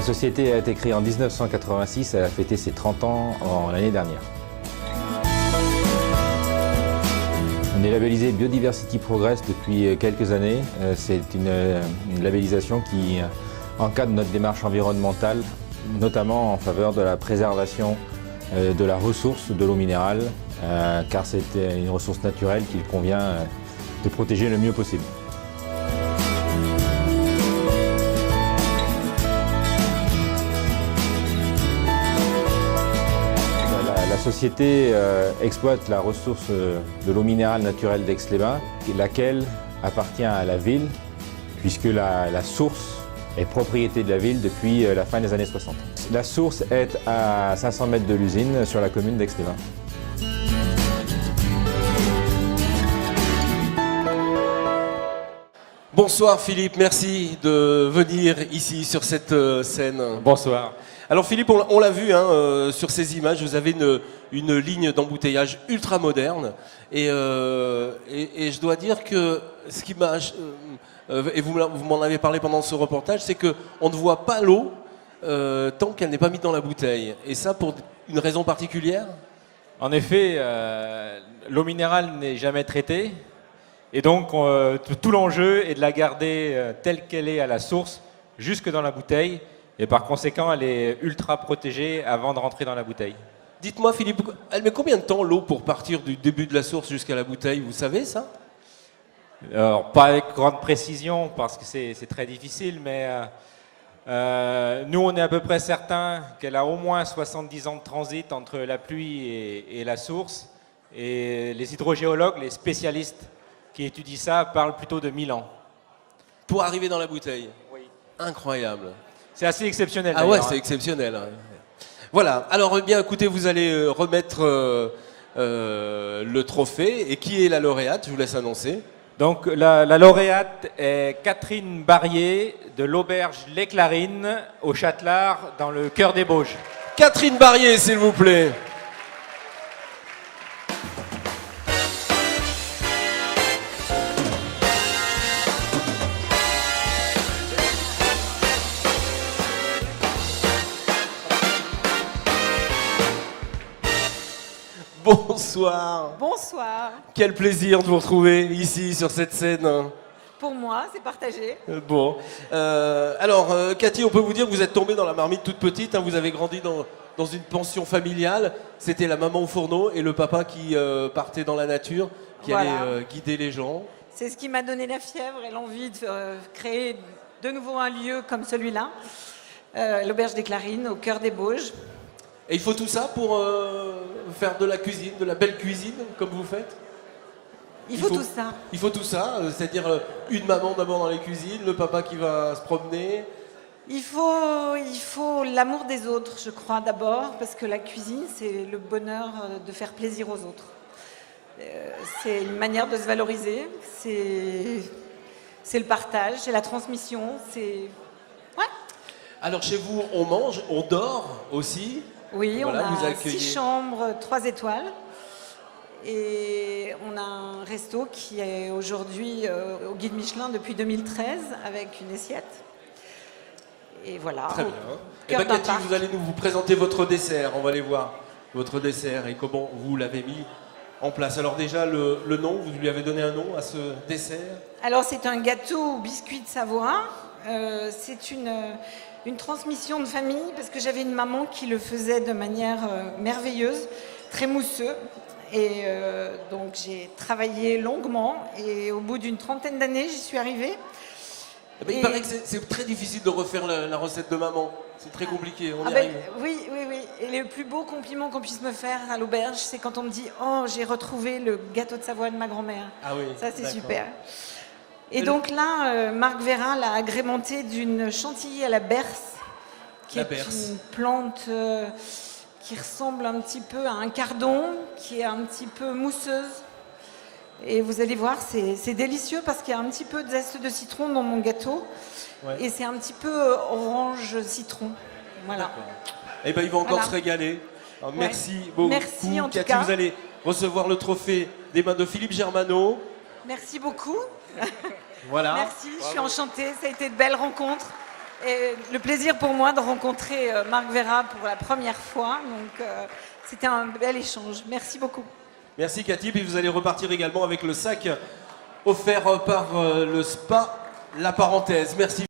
La société a été créée en 1986, elle a fêté ses 30 ans l'année dernière. On est labellisé Biodiversity Progress depuis quelques années. C'est une labellisation qui encadre notre démarche environnementale, notamment en faveur de la préservation de la ressource de l'eau minérale, car c'est une ressource naturelle qu'il convient de protéger le mieux possible. La société exploite la ressource de l'eau minérale naturelle d'Aix-les-Bains, laquelle appartient à la ville, puisque la source est propriété de la ville depuis la fin des années 60. La source est à 500 mètres de l'usine sur la commune d'Aix-les-Bains. Bonsoir Philippe, merci de venir ici sur cette scène. Bonsoir. Alors Philippe, on l'a vu sur ces images, vous avez une ligne d'embouteillage ultra moderne et je dois dire que ce qui m'a... et vous m'en avez parlé pendant ce reportage, c'est qu'on ne voit pas l'eau tant qu'elle n'est pas mise dans la bouteille. Et ça pour une raison particulière? En effet, l'eau minérale n'est jamais traitée. Et donc, tout l'enjeu est de la garder telle qu'elle est à la source, jusque dans la bouteille. Et par conséquent, elle est ultra protégée avant de rentrer dans la bouteille. Dites-moi Philippe, elle met combien de temps l'eau pour partir du début de la source jusqu'à la bouteille? Vous savez ça? Alors, pas avec grande précision, parce que c'est très difficile, mais nous, on est à peu près certain qu'elle a au moins 70 ans de transit entre la pluie et la source. Et les hydrogéologues, les spécialistes qui étudient ça, parlent plutôt de 1000 ans. Pour arriver dans la bouteille? Oui. Incroyable. C'est assez exceptionnel. Ah ouais, c'est exceptionnel. Voilà, alors eh bien écoutez, vous allez remettre le trophée. Et qui est la lauréate? Je vous laisse annoncer. Donc la lauréate est Catherine Barrier de l'auberge Les Clarines au Châtelard dans le cœur des Bauges. Catherine Barrier, s'il vous plaît. Bonsoir. Bonsoir. Quel plaisir de vous retrouver ici sur cette scène. Pour moi, c'est partagé. Bon. Alors, Cathy, on peut vous dire que vous êtes tombée dans la marmite toute petite. Vous avez grandi dans une pension familiale. C'était la maman au fourneau et le papa qui partait dans la nature, qui allait guider les gens. C'est ce qui m'a donné la fièvre et l'envie de créer de nouveau un lieu comme celui-là, l'auberge des Clarines, au cœur des Bauges. Et il faut tout ça pour faire de la cuisine, de la belle cuisine, comme vous faites? Il faut tout ça. Il faut tout ça, c'est-à-dire une maman d'abord dans les cuisines, le papa qui va se promener. Il faut l'amour des autres, je crois, d'abord, parce que la cuisine, c'est le bonheur de faire plaisir aux autres. C'est une manière de se valoriser, c'est le partage, c'est la transmission, c'est... Ouais. Alors chez vous, on mange, on dort aussi? Oui, voilà, on a 6 chambres, 3 étoiles. Et on a un resto qui est aujourd'hui au guide Michelin depuis 2013 avec une assiette. Et voilà. Très bien. Et bien Cathy, vous allez nous présenter votre dessert. On va aller voir votre dessert et comment vous l'avez mis en place. Alors déjà, le nom, vous lui avez donné un nom à ce dessert? Alors c'est un gâteau au biscuit de Savoie. C'est une transmission de famille parce que j'avais une maman qui le faisait de manière merveilleuse, très mousseux. Et donc j'ai travaillé longuement et au bout d'une trentaine d'années, j'y suis arrivée. Il paraît que c'est très difficile de refaire la recette de maman. C'est très compliqué, on y arrive. Oui. Et le plus beau compliment qu'on puisse me faire à l'auberge, c'est quand on me dit « Oh, j'ai retrouvé le gâteau de Savoie de ma grand-mère ». Ah oui, ça, c'est super. Et donc là, Marc Vérin l'a agrémenté d'une chantilly à la berce, qui est une plante qui ressemble un petit peu à un cardon, qui est un petit peu mousseuse. Et vous allez voir, c'est délicieux parce qu'il y a un petit peu de zeste de citron dans mon gâteau. Ouais. Et c'est un petit peu orange citron. Voilà. Et ben, il va encore se régaler. Alors, merci beaucoup. Merci en tout Cathy, cas. vous allez recevoir le trophée des mains de Philippe Germano. Merci beaucoup. Voilà. Merci, je suis enchantée. Ça a été de belles rencontres. Et le plaisir pour moi de rencontrer Marc Vera pour la première fois. Donc, c'était un bel échange. Merci beaucoup. Merci Cathy. Puis vous allez repartir également avec le sac offert par le spa La Parenthèse. Merci.